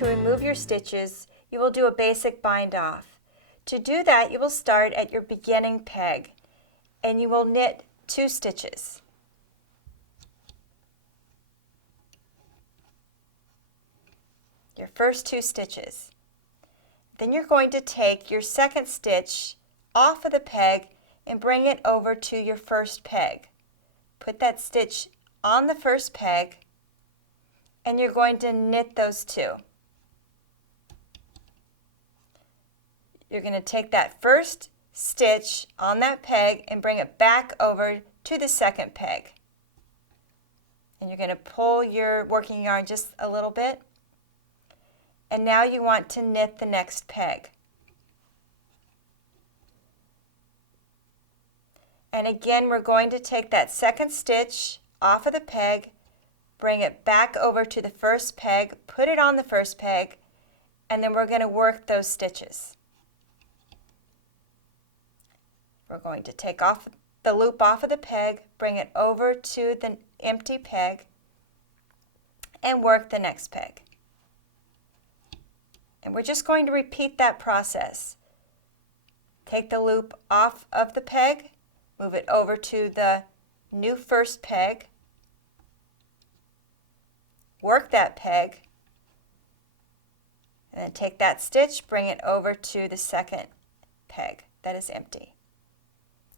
to remove your stitches, you will do a basic bind off. To do that, you will start at your beginning peg and you will knit 2 stitches. Your first 2 stitches. Then you're going to take your second stitch off of the peg and bring it over to your first peg. Put that stitch on the first peg and you're going to knit those 2. You're going to take that first stitch on that peg and bring it back over to the second peg. And you're going to pull your working yarn just a little bit. And now you want to knit the next peg. And again, we're going to take that second stitch off of the peg, bring it back over to the first peg, put it on the first peg, and then we're going to work those stitches. We're going to take off the loop off of the peg, bring it over to the empty peg, and work the next peg. And we're just going to repeat that process. Take the loop off of the peg, move it over to the new first peg, work that peg, and then take that stitch, bring it over to the second peg that is empty.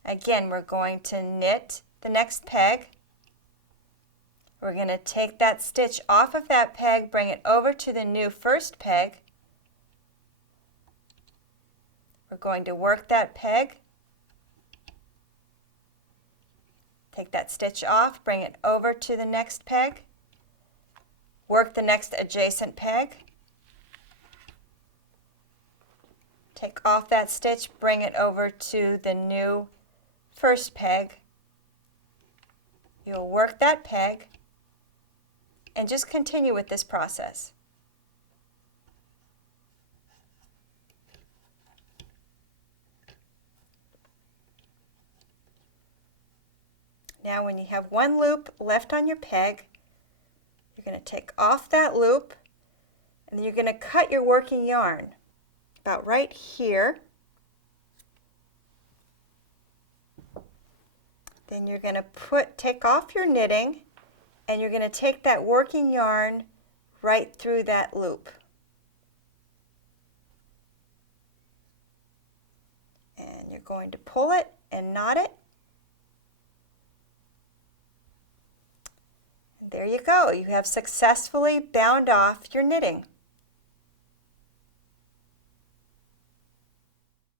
Again, we're going to knit the next peg. We're going to take that stitch off of that peg, bring it over to the new first peg. We're going to work that peg, take that stitch off, bring it over to the next peg, work the next adjacent peg, take off that stitch, bring it over to the new first peg. You'll work that peg and just continue with this process. Now when you have one loop left on your peg, you're going to take off that loop and then you're going to cut your working yarn about right here. Then you're going to take off your knitting and you're going to take that working yarn right through that loop. And you're going to pull it and knot it. There you go. You have successfully bound off your knitting.